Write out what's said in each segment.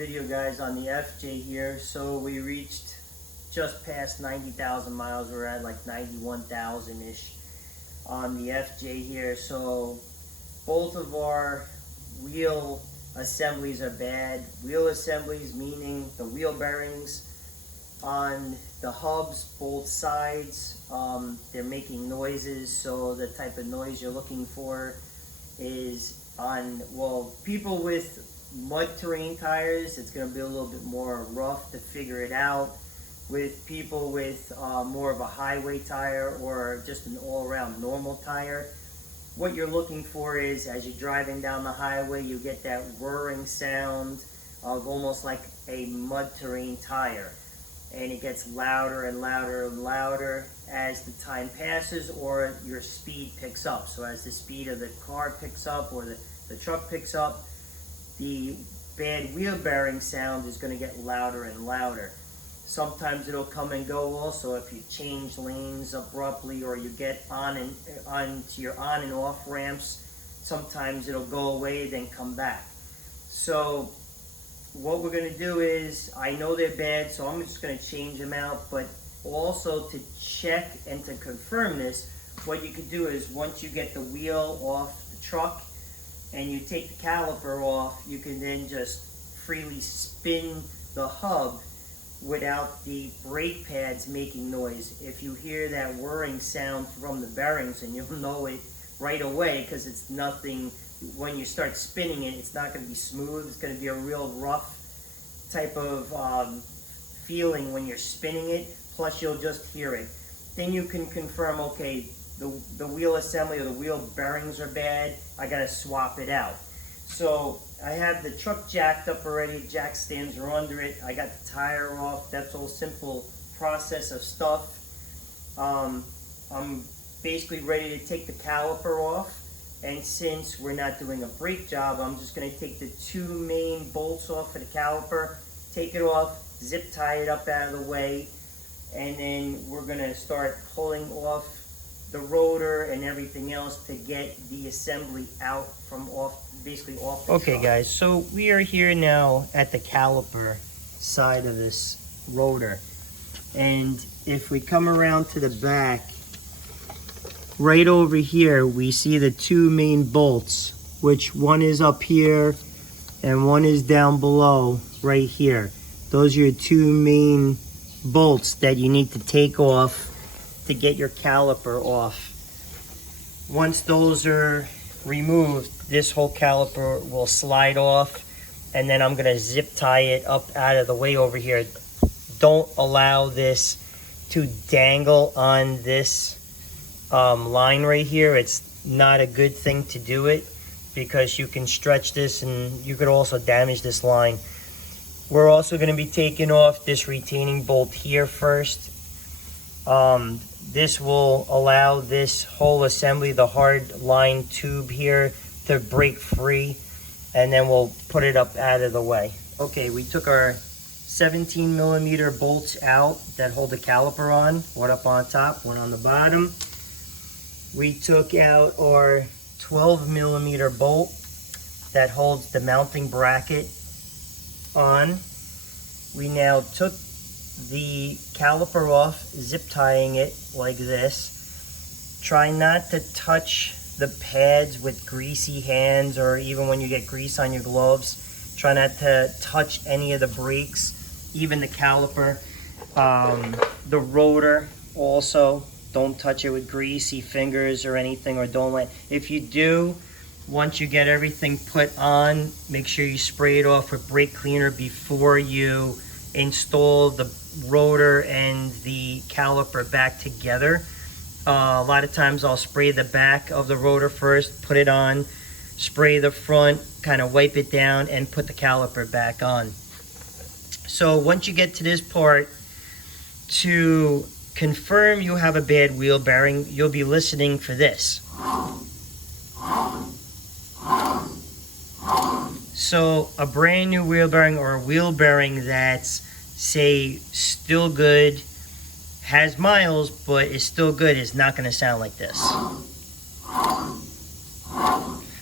video, guys, on the FJ here. So we reached just past 90,000 miles. We're at like 91,000-ish on the FJ here. So both of our wheel assemblies are bad. Wheel assemblies meaning the wheel bearings on the hubs, both sides, they're making noises. So the type of noise you're looking for is on, well, people with mud terrain tires, it's going to be a little bit more rough to figure it out. With people with more of a highway tire or just an all-around normal tire, what you're looking for is, as you're driving down the highway, you get that whirring sound of almost like a mud terrain tire, and it gets louder and louder and louder as the time passes or your speed picks up. So as the speed of the car picks up or the truck picks up, the bad wheel bearing sound is going to get louder and louder. Sometimes it'll come and go also if you change lanes abruptly or you get onto your on and off ramps. Sometimes it'll go away then come back. So what we're going to do is, I know they're bad, so I'm just going to change them out. But also to check and to confirm this, what you could do is, once you get the wheel off the truck and you take the caliper off, you can then just freely spin the hub without the brake pads making noise. If you hear that whirring sound from the bearings, and you'll know it right away, because it's nothing, when you start spinning it, it's not going to be smooth. It's going to be a real rough type of feeling when you're spinning it, plus you'll just hear it. Then you can confirm, okay, the wheel assembly or the wheel bearings are bad, I got to swap it out. So I have the truck jacked up already, jack stands are under it, I got the tire off. That's all simple process of stuff. I'm basically ready to take the caliper off, and since we're not doing a brake job, I'm just going to take the two main bolts off of the caliper, take it off, zip tie it up out of the way, and then we're going to start pulling off the rotor and everything else to get the assembly out from basically off the truck. Guys, so we are here now at the caliper side of this rotor, and if we come around to the back, right over here we see the two main bolts, which one is up here and one is down below right here. Those are your two main bolts that you need to take off to get your caliper off. Once those are removed, this whole caliper will slide off, and then I'm gonna zip tie it up out of the way over here. Don't allow this to dangle on this line right here. It's not a good thing to do it, because you can stretch this and you could also damage this line. We're also going to be taking off this retaining bolt here first. This will allow this whole assembly, the hard line tube here, to break free, and then we'll put it up out of the way. Okay, we took our 17mm bolts out that hold the caliper on. One up on top, one on the bottom. We took out our 12mm bolt that holds the mounting bracket on. We now took the caliper off, zip tying it like this. Try not to touch the pads with greasy hands, or even when you get grease on your gloves. Try not to touch any of the brakes, even the caliper. The rotor also, don't touch it with greasy fingers or anything, or don't let, if you do, once you get everything put on, make sure you spray it off with brake cleaner before you install the rotor and the caliper back together. A lot of times I'll spray the back of the rotor first, put it on, spray the front, kind of wipe it down, and put the caliper back on. So once you get to this part, to confirm you have a bad wheel bearing, you'll be listening for this. So a brand new wheel bearing, or a wheel bearing that's, say, still good, has miles but is still good, is not going to sound like this.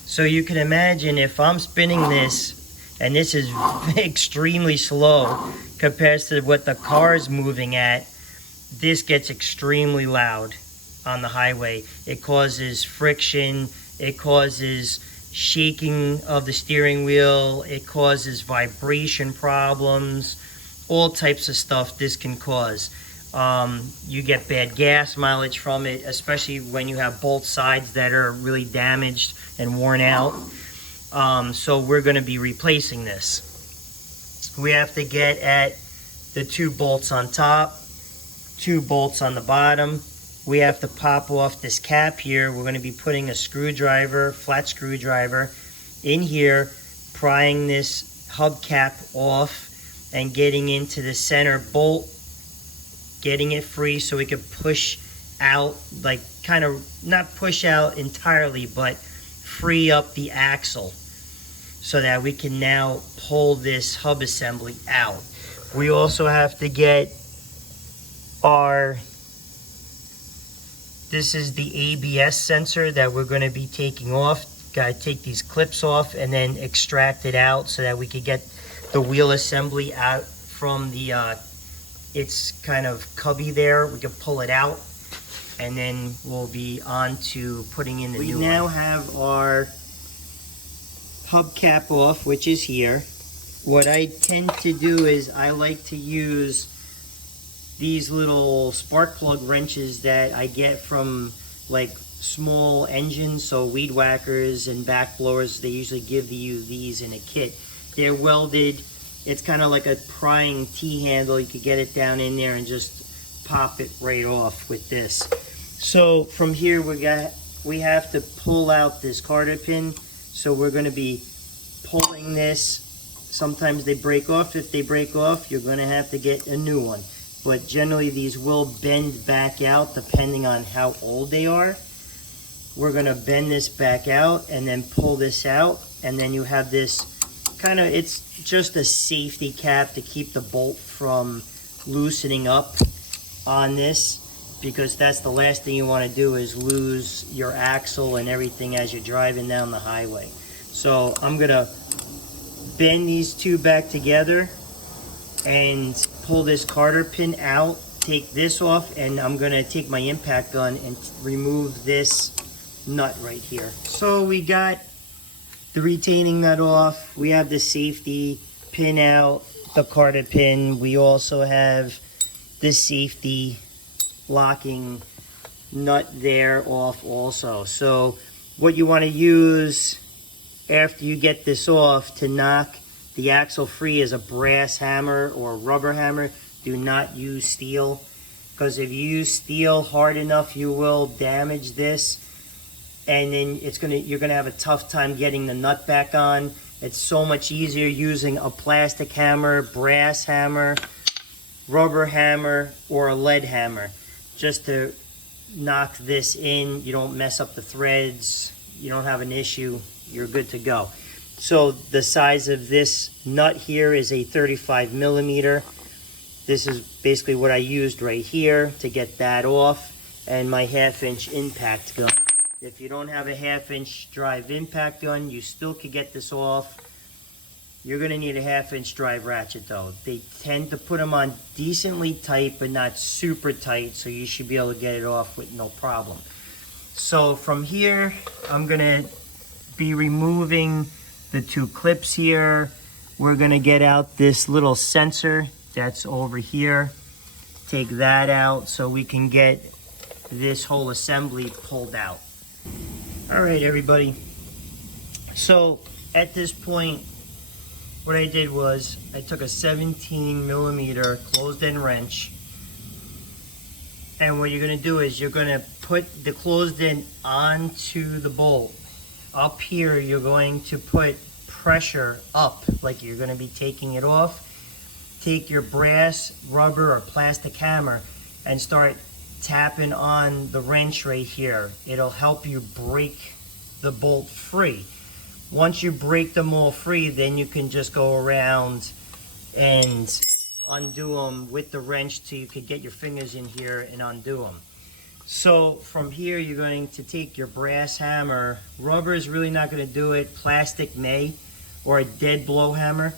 So you can imagine, if I'm spinning this And this is extremely slow compared to what the car is moving at. This gets extremely loud on the highway. It causes friction, it causes shaking of the steering wheel, it causes vibration problems, all types of stuff this can cause. You get bad gas mileage from it, especially when you have both sides that are really damaged and worn out. So we're going to be replacing this. We have to get at the 2 bolts on top, 2 bolts on the bottom. We have to pop off this cap here. We're going to be putting a screwdriver, flat screwdriver, in here, prying this hubcap off and getting into the center bolt, getting it free so we can push out, like kind of not push out entirely, but free up the axle so that we can now pull this hub assembly out. We also have to get this is the ABS sensor that we're going to be taking off. Got to take these clips off and then extract it out so that we could get the wheel assembly out from the its kind of cubby there. We can pull it out and then we'll be on to putting in the new one. We now have our hubcap off, which is here. What I tend to do is I like to use these little spark plug wrenches that I get from like small engines, so weed whackers and back blowers. They usually give you these in a kit. They're welded. It's kind of like a prying T-handle. You could get it down in there and just pop it right off with this. So from here we have to pull out this carter pin. So we're going to be pulling this. Sometimes they break off. If they break off, you're going to have to get a new one. But generally these will bend back out depending on how old they are. We're going to bend this back out and then pull this out, and then you have this kind of, it's just a safety cap to keep the bolt from loosening up on this, because that's the last thing you want to do is lose your axle and everything as you're driving down the highway. So I'm going to bend these two back together and pull this carter pin out, take this off, and I'm going to take my impact gun and remove this nut right here. So we got the retaining nut off, we have the safety pin out, the carter pin, we also have this safety locking nut there off also. So what you want to use after you get this off to knock the axle free is a brass hammer or rubber hammer. Do not use steel, because if you use steel hard enough you will damage this, and then you're gonna have a tough time getting the nut back on. It's so much easier using a plastic hammer, brass hammer, rubber hammer, or a lead hammer, just to knock this in. You don't mess up the threads, you don't have an issue, you're good to go. So the size of this nut here is a 35 millimeter. This is basically what I used right here to get that off, and my 1/2-inch impact gun. If you don't have a 1/2-inch drive impact gun, you still could get this off. You're gonna need a 1/2-inch drive ratchet though. They tend to put them on decently tight, but not super tight, so you should be able to get it off with no problem. So from here, I'm gonna be removing the 2 clips here. We're gonna get out this little sensor that's over here. Take that out so we can get this whole assembly pulled out. All right, everybody. So at this point, what I did was I took a 17 millimeter closed-end wrench, and what you're gonna do is you're gonna put the closed-end onto the bolt. Up here, you're going to put pressure up, like you're going to be taking it off. Take your brass, rubber, or plastic hammer and start tapping on the wrench right here. It'll help you break the bolt free. Once you break them all free, then you can just go around and undo them with the wrench till you could get your fingers in here and undo them. So from here, you're going to take your brass hammer. Rubber is really not going to do it. Plastic may, or a dead blow hammer,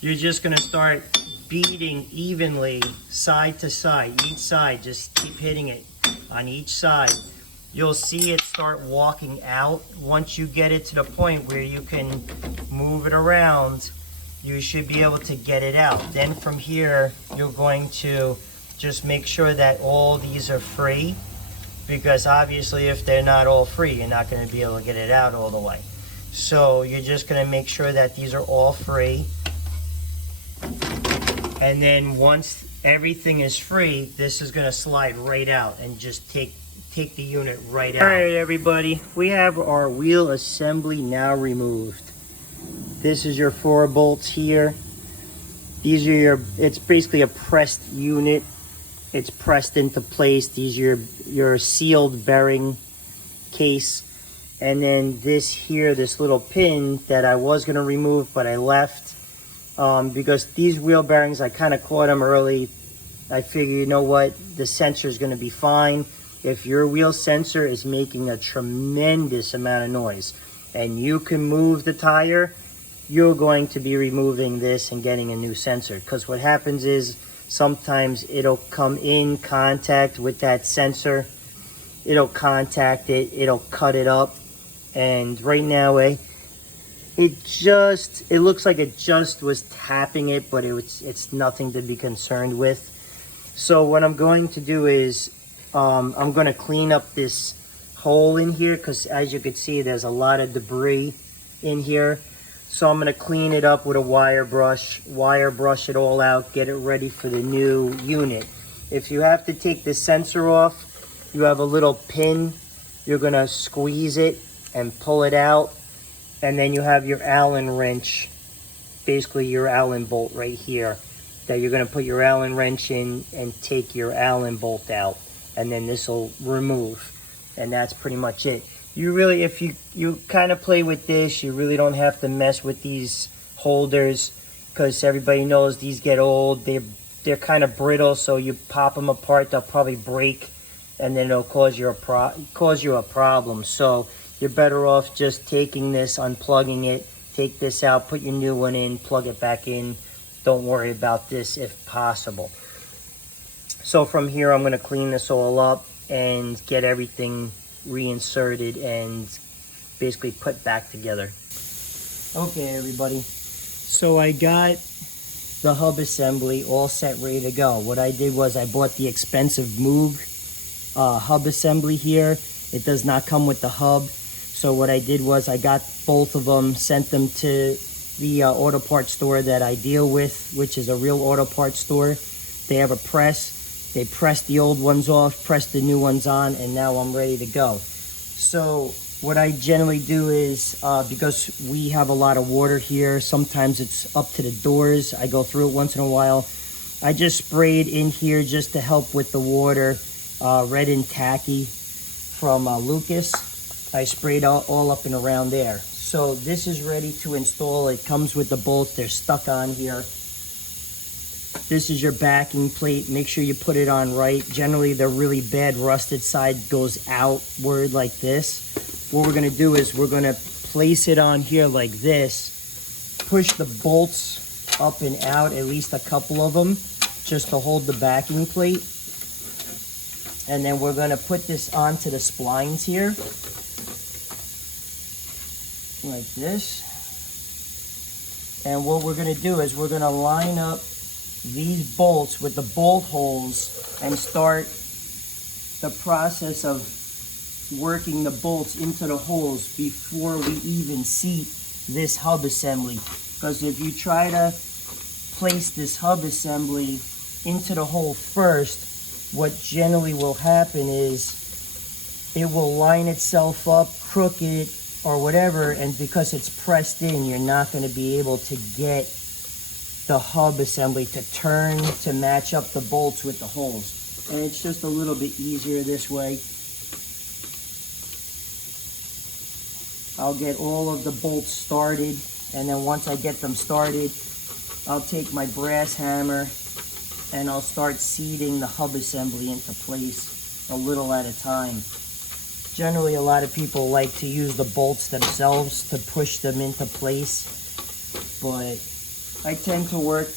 you're just gonna start beating evenly side to side, each side, just keep hitting it on each side. You'll see it start walking out. Once you get it to the point where you can move it around, you should be able to get it out. Then from here, you're going to just make sure that all these are free, because obviously if they're not all free, you're not going to be able to get it out all the way. So you're just going to make sure that these are all free. And then once everything is free, this is going to slide right out and just take the unit right out. All right, everybody, we have our wheel assembly now removed. This is your 4 bolts here. These are it's basically a pressed unit. It's pressed into place. These are your sealed bearing case. And then this here, this little pin that I was going to remove, but I left because these wheel bearings, I kind of caught them early. I figure, you know what, the sensor is going to be fine. If your wheel sensor is making a tremendous amount of noise and you can move the tire, you're going to be removing this and getting a new sensor. Because what happens is sometimes it'll come in contact with that sensor. It'll contact it. It'll cut it up. And right now, it looks like it just was tapping it, but it's nothing to be concerned with. So what I'm going to do is I'm going to clean up this hole in here, because as you can see, there's a lot of debris in here. So I'm going to clean it up with a wire brush it all out, get it ready for the new unit. If you have to take the sensor off, you have a little pin. You're going to squeeze it and pull it out. And then you have your Allen wrench, basically your Allen bolt right here, that you're going to put your Allen wrench in and take your Allen bolt out. And then this will remove. And that's pretty much it. You really, if you kind of play with this, you really don't have to mess with these holders, because everybody knows these get old. They're kind of brittle, so you pop them apart, they'll probably break, and then it'll cause you a problem. So you're better off just taking this, unplugging it, take this out, put your new one in, plug it back in. Don't worry about this if possible. So from here, I'm going to clean this all up and get everything reinserted and basically put back together. Okay, everybody, so I got the hub assembly all set, ready to go. What I did was I bought the expensive Moog hub assembly here. It does not come with the hub, so what I did was I got both of them, sent them to the auto parts store that I deal with, which is a real auto parts store. They have a press. They pressed the old ones off, pressed the new ones on, and now I'm ready to go. So what I generally do is, because we have a lot of water here, sometimes it's up to the doors. I go through it once in a while. I just sprayed in here just to help with the water, red and tacky from Lucas. I sprayed all up and around there. So this is ready to install. It comes with the bolts. They're stuck on here. This is your backing plate. Make sure you put it on right. Generally, the really bad rusted side goes outward like this. What we're going to do is we're going to place it on here like this. Push the bolts up and out, at least a couple of them, just to hold the backing plate. And then we're going to put this onto the splines here, like this. And what we're going to do is we're going to line up these bolts with the bolt holes and start the process of working the bolts into the holes before we even seat this hub assembly. Because if you try to place this hub assembly into the hole first, what generally will happen is it will line itself up, crooked, or whatever, and because it's pressed in, you're not going to be able to get the hub assembly to turn to match up the bolts with the holes. And it's just a little bit easier this way. I'll get all of the bolts started, and then once I get them started, I'll take my brass hammer and I'll start seating the hub assembly into place a little at a time. Generally, a lot of people like to use the bolts themselves to push them into place. but I tend to work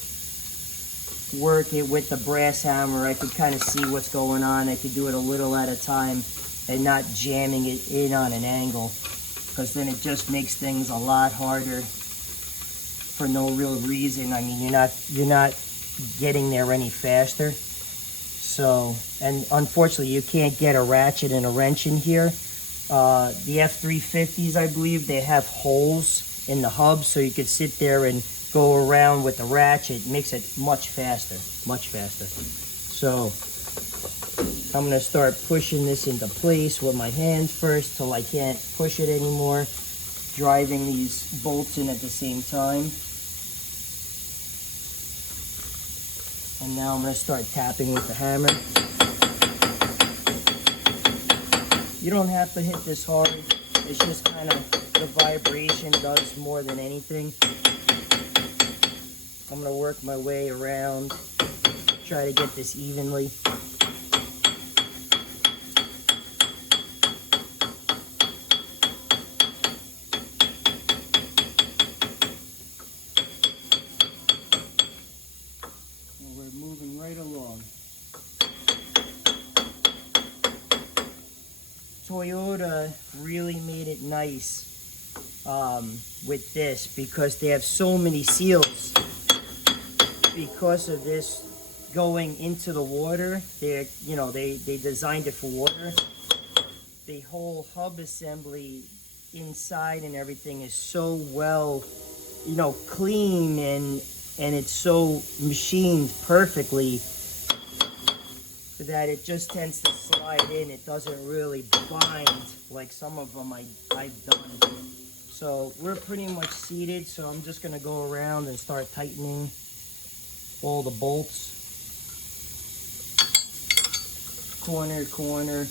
it with the brass hammer. I could kind of see what's going on. I could do it a little at a time and not jamming it in on an angle, because then it just makes things a lot harder for no real reason. I mean, you're not getting there any faster. So, and unfortunately you can't get a ratchet and a wrench in here. The F350s, I believe, they have holes in the hub, so you could sit there and go around with the ratchet. It makes it much faster, much faster. So I'm gonna start pushing this into place with my hands first till I can't push it anymore, driving these bolts in at the same time. And now I'm gonna start tapping with the hammer. You don't have to hit this hard. It's just kind of the vibration does more than anything. I'm gonna work my way around, try to get this evenly. And we're moving right along. Toyota really made it nice with this, because they have so many seals. Because of this going into the water, they designed it for water. The whole hub assembly inside and everything is so well, clean, and it's so machined perfectly that it just tends to slide in. It doesn't really bind like some of them I've done. So we're pretty much seated, so I'm just gonna go around and start tightening all the bolts, corner to corner.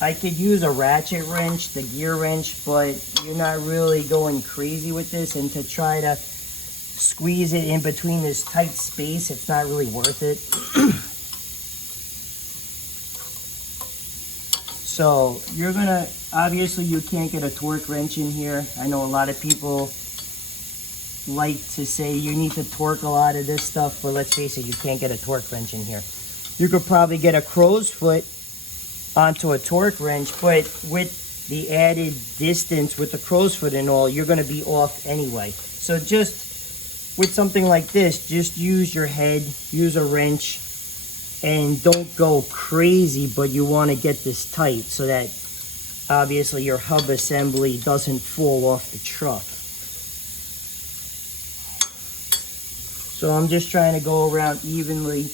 I could use a ratchet wrench, the gear wrench, but you're not really going crazy with this, and to try to squeeze it in between this tight space, it's not really worth it. So you're gonna, obviously you can't get a torque wrench in here. I know a lot of people like to say you need to torque a lot of this stuff, but let's face it, you can't get a torque wrench in here. You could probably get a crow's foot onto a torque wrench, but with the added distance with the crow's foot and all, you're gonna be off anyway. So just with something like this, just use your head, use a wrench, and don't go crazy, but you want to get this tight so that obviously your hub assembly doesn't fall off the truck. So I'm just trying to go around evenly.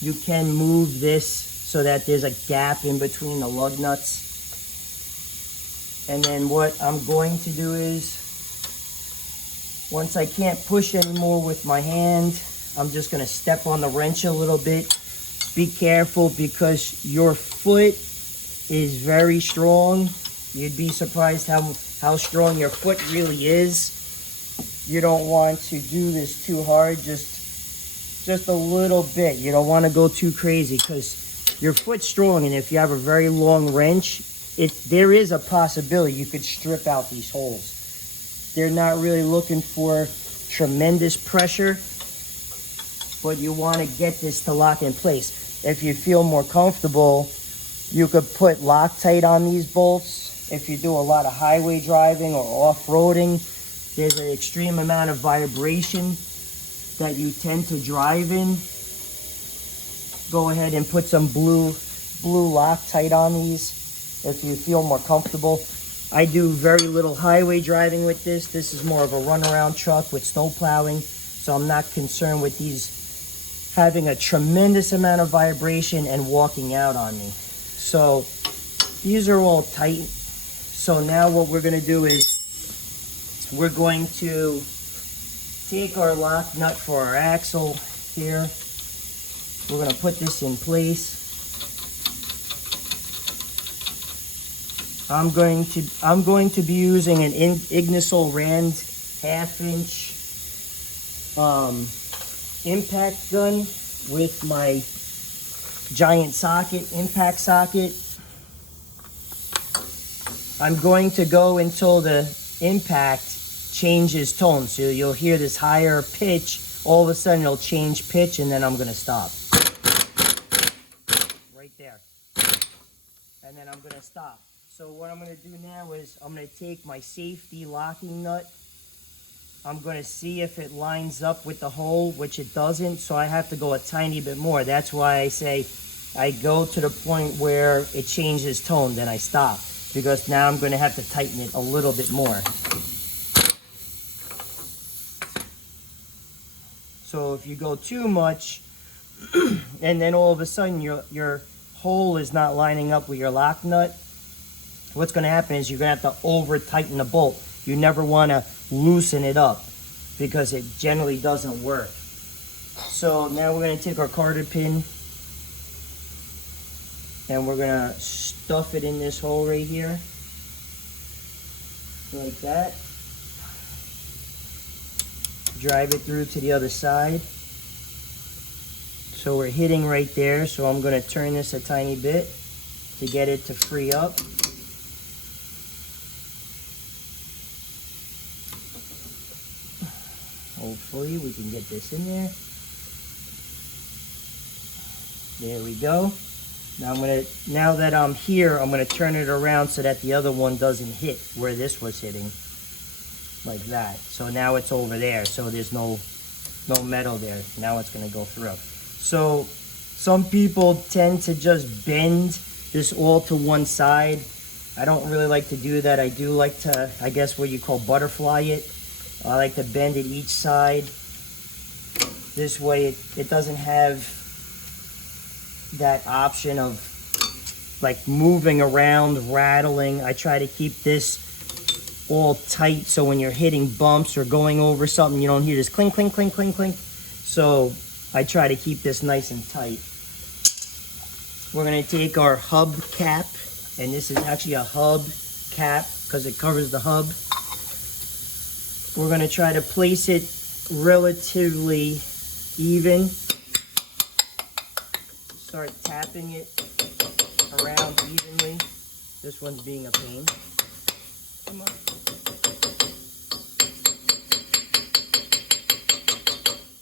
You can move this so that there's a gap in between the lug nuts. And then what I'm going to do is, once I can't push anymore with my hand, I'm just going to step on the wrench a little bit. Be careful, because your foot is very strong. You'd be surprised how strong your foot really is. You don't want to do this too hard, just a little bit. You don't want to go too crazy, because your foot's strong, and if you have a very long wrench, there is a possibility you could strip out these holes. They're not really looking for tremendous pressure, but you want to get this to lock in place. If you feel more comfortable, you could put Loctite on these bolts. If you do a lot of highway driving or off-roading, there's an extreme amount of vibration that you tend to drive in. Go ahead and put some blue Loctite on these if you feel more comfortable. I do very little highway driving with this. This is more of a runaround truck with snow plowing, so I'm not concerned with these having a tremendous amount of vibration and walking out on me. So these are all tight. So now what we're going to do is we're going to take our lock nut for our axle here. We're going to put this in place. I'm going to be using an Ignisol Rand 1/2 inch impact gun with my giant socket, impact socket. I'm going to go until the impact changes tone. So you'll hear this higher pitch. All of a sudden it'll change pitch, and then I'm going to stop. Right there. And then I'm going to stop. So what I'm going to do now is I'm going to take my safety locking nut. I'm going to see if it lines up with the hole, which it doesn't. So I have to go a tiny bit more. That's why I say I go to the point where it changes tone, then I stop. Because now I'm going to have to tighten it a little bit more. So if you go too much, and then all of a sudden your hole is not lining up with your lock nut, what's going to happen is you're going to have to over tighten the bolt. You never want to loosen it up because it generally doesn't work. So now we're going to take our cotter pin and we're going to stuff it in this hole right here, like that. Drive it through to the other side. So we're hitting right there, so I'm going to turn this a tiny bit to get it to free up. Hopefully we can get this in there. There we go. Now that I'm here, I'm going to turn it around so that the other one doesn't hit where this was hitting. Like that. So now it's over there, so there's no metal there. Now it's going to go through. So some people tend to just bend this all to one side. I don't really like to do that. I do like to, I guess what you call butterfly it. I like to bend it each side. This way it doesn't have that option of like moving around, rattling. I try to keep this all tight so when you're hitting bumps or going over something, you don't hear this clink, clink, clink, clink, clink. So I try to keep this nice and tight. We're going to take our hub cap, and this is actually a hub cap because it covers the hub. We're going to try to place it relatively even. Start tapping it around evenly. This one's being a pain. Come on.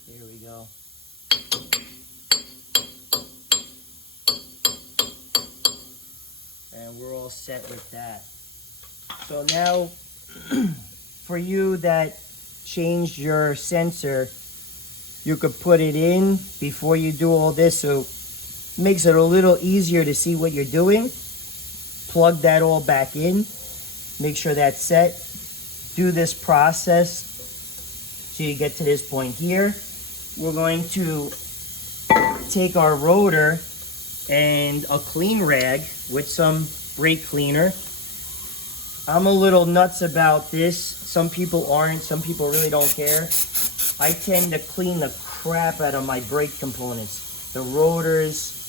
There we go. And we're all set with that. So now, for you that changed your sensor, you could put it in before you do all this, so it makes it a little easier to see what you're doing. Plug that all back in. Make sure that's set. Do this process so you get to this point here. We're going to take our rotor and a clean rag with some brake cleaner. I'm a little nuts about this. Some people aren't. Some people really don't care. I tend to clean the crap out of my brake components. The rotors,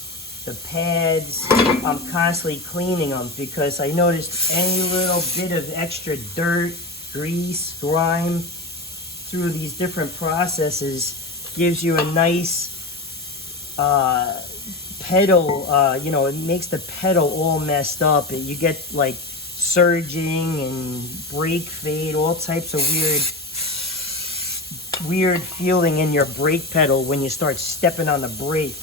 the pads, I'm constantly cleaning them because I noticed any little bit of extra dirt, grease, grime through these different processes gives you a nice pedal, it makes the pedal all messed up. You get like surging and brake fade, all types of weird feeling in your brake pedal when you start stepping on the brake.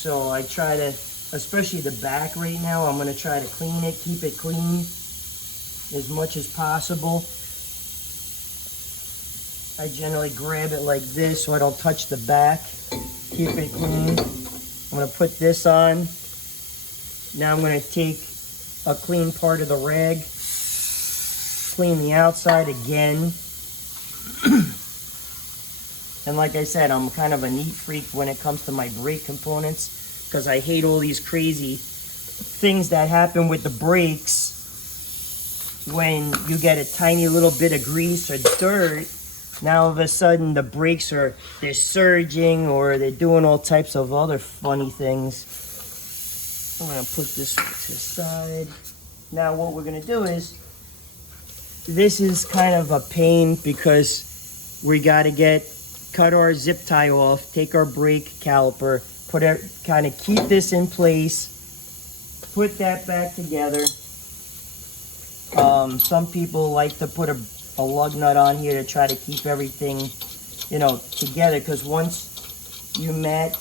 So I try to, especially the back right now, I'm going to try to clean it, keep it clean as much as possible. I generally grab it like this so I don't touch the back. Keep it clean. I'm going to put this on. Now I'm going to take a clean part of the rag, clean the outside again. And like I said, I'm kind of a neat freak when it comes to my brake components because I hate all these crazy things that happen with the brakes when you get a tiny little bit of grease or dirt. Now all of a sudden the brakes they're surging or they're doing all types of other funny things. I'm going to put this to the side. Now what we're going to do is, this is kind of a pain because we got to cut our zip tie off, take our brake caliper, kind of keep this in place, put that back together. Some people like to put a lug nut on here to try to keep everything, you know, together, because once you mat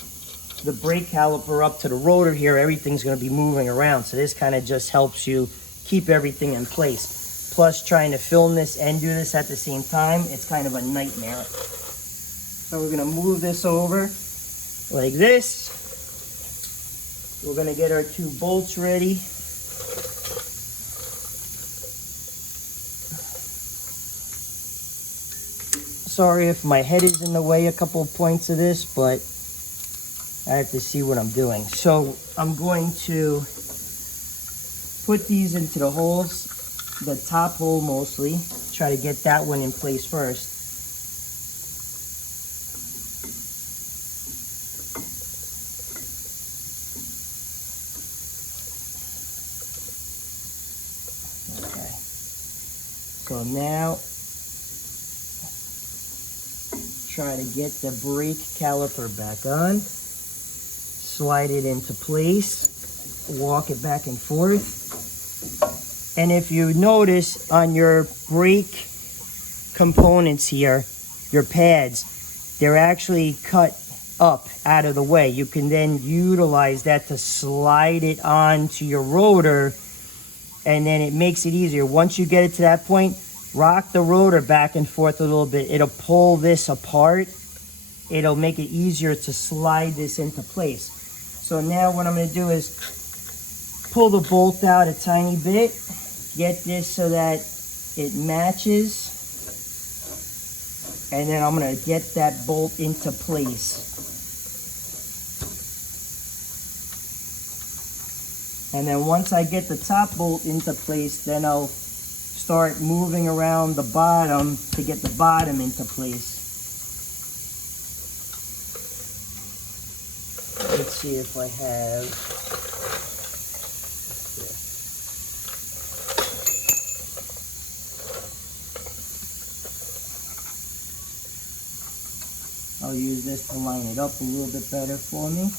the brake caliper up to the rotor here, everything's going to be moving around. So this kind of just helps you keep everything in place. Plus, trying to film this and do this at the same time, it's kind of a nightmare. So we're going to move this over like this. We're going to get our 2 bolts ready. Sorry if my head is in the way a couple of points of this, but I have to see what I'm doing. So I'm going to put these into the holes, the top hole mostly. Try to get that one in place first. Okay. So now try to get the brake caliper back on. Slide it into place, walk it back and forth. And if you notice on your brake components here, your pads, they're actually cut up out of the way. You can then utilize that to slide it onto your rotor, and then it makes it easier. Once you get it to that point, rock the rotor back and forth a little bit. It'll pull this apart. It'll make it easier to slide this into place. So now what I'm going to do is pull the bolt out a tiny bit, get this so that it matches, and then I'm going to get that bolt into place. And then once I get the top bolt into place, then I'll start moving around the bottom to get the bottom into place. Let's see if I have. I'll use this to line it up a little bit better for me.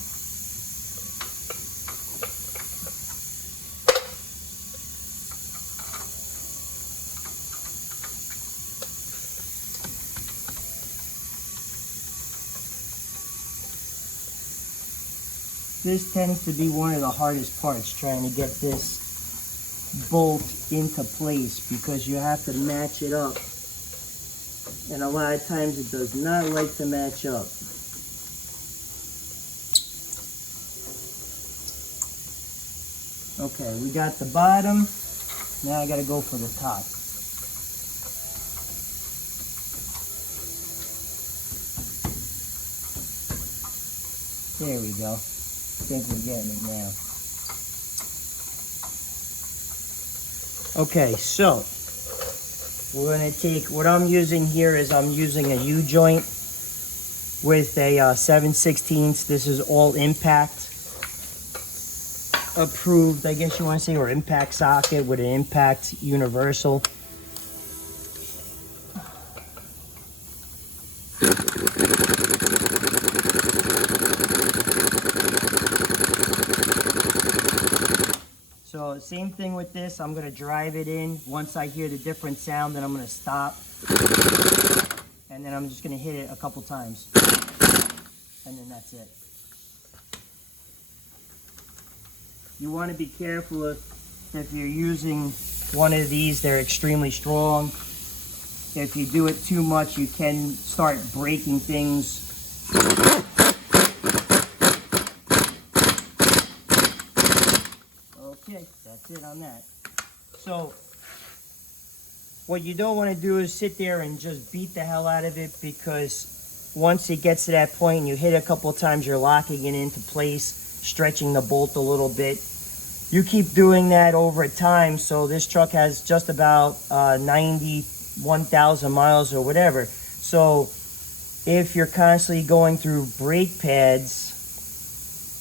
This tends to be one of the hardest parts, trying to get this bolt into place, because you have to match it up. And a lot of times it does not like to match up. Okay, we got the bottom. Now I gotta go for the top. There we go. I think we're getting it now. Okay, so we're going to take, what I'm using here is I'm using a U-joint with a 7/16. This is all impact approved, I guess you want to say, or impact socket with an impact universal. So same thing with this, I'm going to drive it in. Once I hear the different sound, then I'm going to stop. And then I'm just going to hit it a couple times. And then that's it. You want to be careful if you're using one of these, they're extremely strong. If you do it too much, you can start breaking things. Okay, that's it on that. So what you don't want to do is sit there and just beat the hell out of it, because once it gets to that point and you hit it a couple of times, you're locking it into place, stretching the bolt a little bit. You keep doing that over time. So this truck has just about 91,000 miles or whatever. So if you're constantly going through brake pads,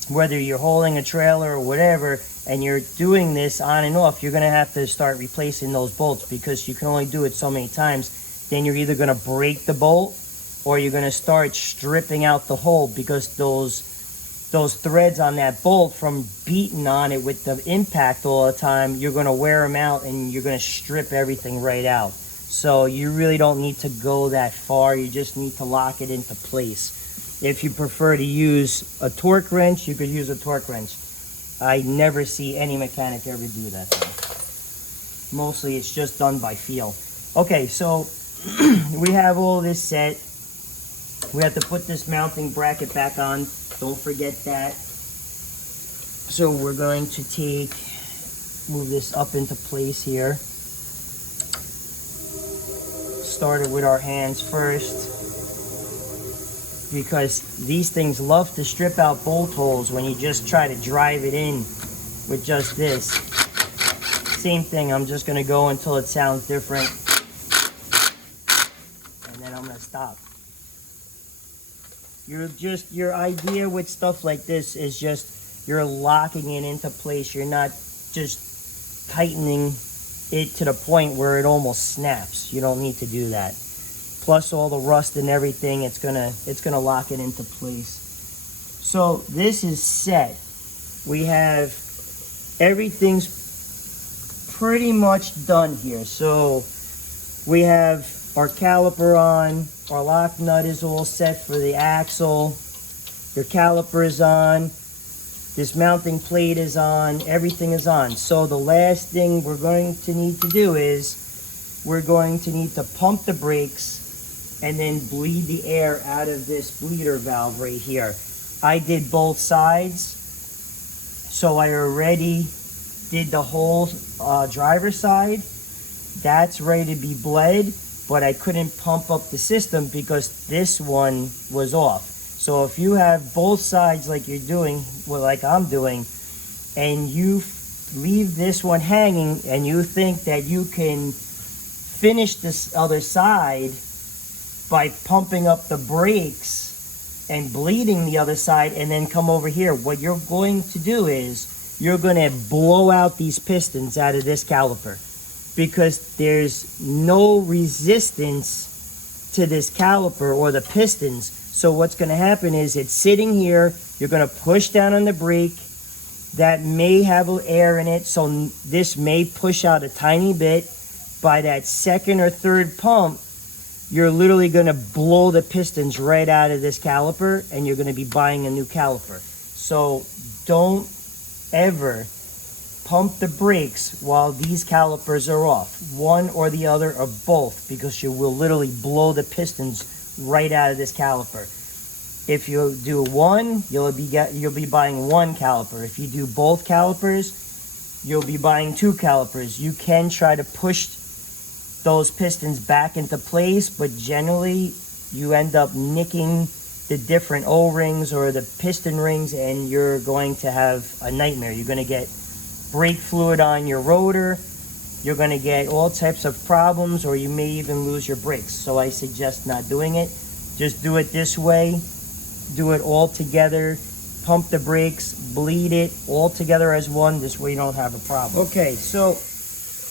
whether you're hauling a trailer or whatever, and you're doing this on and off, you're going to have to start replacing those bolts, because you can only do it so many times. Then you're either going to break the bolt, or you're going to start stripping out the hole, because those those threads on that bolt from beating on it with the impact all the time, you're going to wear them out and you're going to strip everything right out. So you really don't need to go that far. You just need to lock it into place. If you prefer to use a torque wrench, you could use a torque wrench. I never see any mechanic ever do that though. Mostly it's just done by feel. Okay, so we have all this set. We have to put this mounting bracket back on. Don't forget that. So we're going to move this up into place here. Start it with our hands first, because these things love to strip out bolt holes when you just try to drive it in with just this. Same thing, I'm just gonna go until it sounds different, and then I'm gonna stop. Your idea with stuff like this is just you're locking it into place. You're not just tightening it to the point where it almost snaps. You don't need to do that. Plus all the rust and everything, it's gonna lock it into place. So this is set. We have everything's pretty much done here. So we have our caliper on, our lock nut is all set for the axle, your caliper is on, this mounting plate is on, everything is on. So the last thing we're going to need to do is we're going to need to pump the brakes and then bleed the air out of this bleeder valve right here. I did both sides, so I already did the whole driver's side. That's ready to be bled, but I couldn't pump up the system because this one was off. So if you have both sides like you're doing, well, like I'm doing, and you leave this one hanging and you think that you can finish this other side by pumping up the brakes and bleeding the other side and then come over here, what you're going to do is you're going to blow out these pistons out of this caliper, because there's no resistance to this caliper or the pistons. So what's going to happen is it's sitting here, you're going to push down on the brake, that may have air in it, so this may push out a tiny bit. By that second or third pump, you're literally going to blow the pistons right out of this caliper, and you're going to be buying a new caliper. So don't ever pump the brakes while these calipers are off, one or the other or both, because you will literally blow the pistons right out of this caliper. If you do one, you'll be buying one caliper. If you do both calipers, you'll be buying two calipers. You can try to push those pistons back into place, but generally you end up nicking the different O-rings or the piston rings, and you're going to have a nightmare. You're going to get brake fluid on your rotor, you're going to get all types of problems, or you may even lose your brakes. So I suggest not doing it. Just do it this way, do it all together, pump the brakes, bleed it all together as one. This way you don't have a problem. Okay, so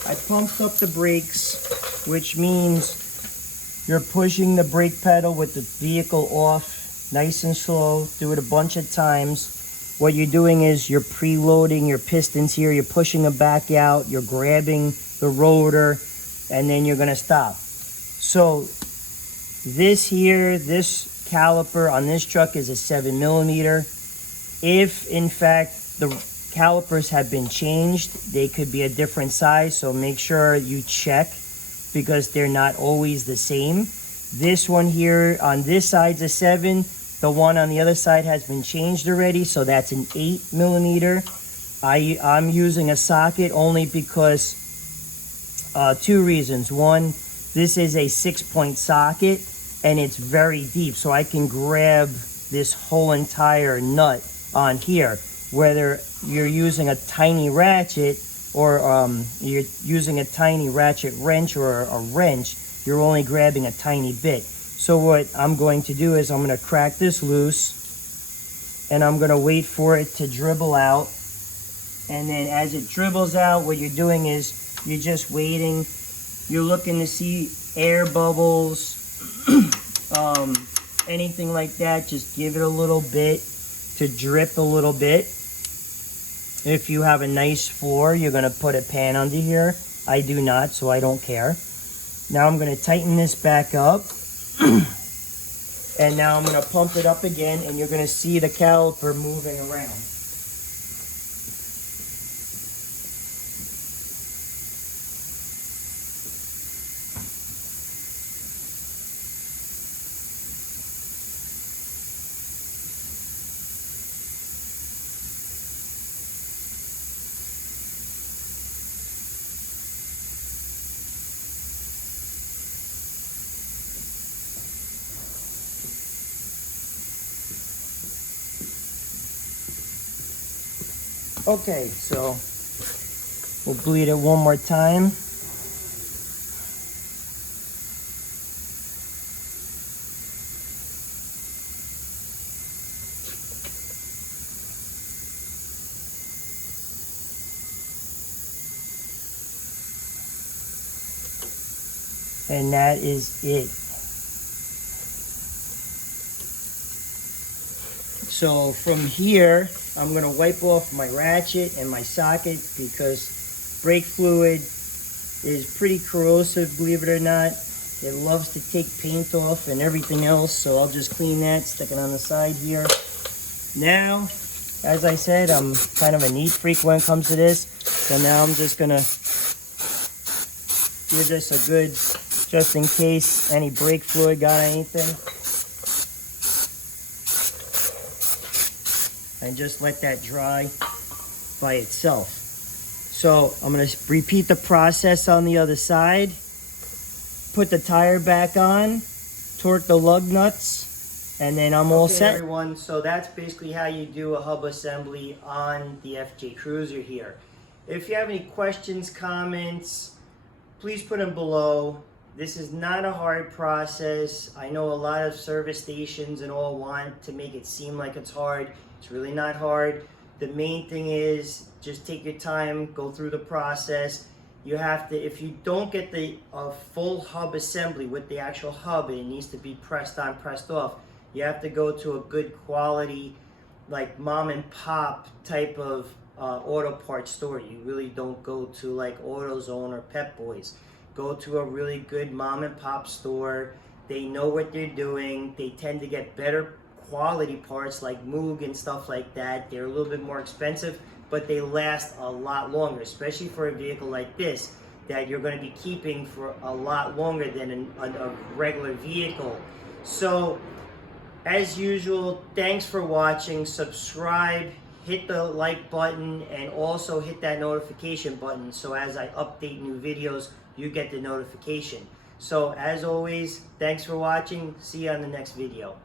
I pumped up the brakes, which means you're pushing the brake pedal with the vehicle off nice and slow. Do it a bunch of times. What you're doing is you're preloading your pistons here. You're pushing them back out. You're grabbing the rotor, and then you're going to stop. So this here, this caliper on this truck is a 7mm. If, in fact, the calipers have been changed, they could be a different size. So make sure you check, because they're not always the same. This one here on this side's a 7. The one on the other side has been changed already, so that's an 8mm. I'm using a socket only because two reasons. One, this is a 6-point socket and it's very deep, so I can grab this whole entire nut on here. Whether you're using a tiny ratchet or you're using a tiny ratchet wrench or a wrench, you're only grabbing a tiny bit. So what I'm going to do is I'm going to crack this loose, and I'm going to wait for it to dribble out. And then as it dribbles out, what you're doing is you're just waiting. You're looking to see air bubbles, anything like that. Just give it a little bit to drip a little bit. If you have a nice floor, you're going to put a pan under here. I do not, so I don't care. Now I'm going to tighten this back up. And now I'm going to pump it up again, and you're going to see the caliper moving around. Okay, so we'll bleed it one more time. And that is it. So from here, I'm going to wipe off my ratchet and my socket because brake fluid is pretty corrosive, believe it or not. It loves to take paint off and everything else, so I'll just clean that, stick it on the side here. Now, as I said, I'm kind of a neat freak when it comes to this, so now I'm just going to give this a good, just in case any brake fluid got anything. And just let that dry by itself. So I'm going to repeat the process on the other side. Put the tire back on, torque the lug nuts, and then I'm all set. Everyone, so that's basically how you do a hub assembly on the FJ Cruiser here. If you have any questions, comments, please put them below. This is not a hard process. I know a lot of service stations and all want to make it seem like it's hard. It's really not hard. The main thing is just take your time, go through the process. You have to, if you don't get the full hub assembly with the actual hub, it needs to be pressed on, pressed off. You have to go to a good quality, like mom and pop type of auto parts store. You really don't go to like AutoZone or Pep Boys. Go to a really good mom and pop store. They know what they're doing. They tend to get better quality parts like Moog and stuff like that. They're a little bit more expensive, but they last a lot longer, especially for a vehicle like this that you're going to be keeping for a lot longer than a regular vehicle. So as usual, thanks for watching. Subscribe, hit the like button, and also hit that notification button so as I update new videos, you get the notification. So as always, thanks for watching. See you on the next video.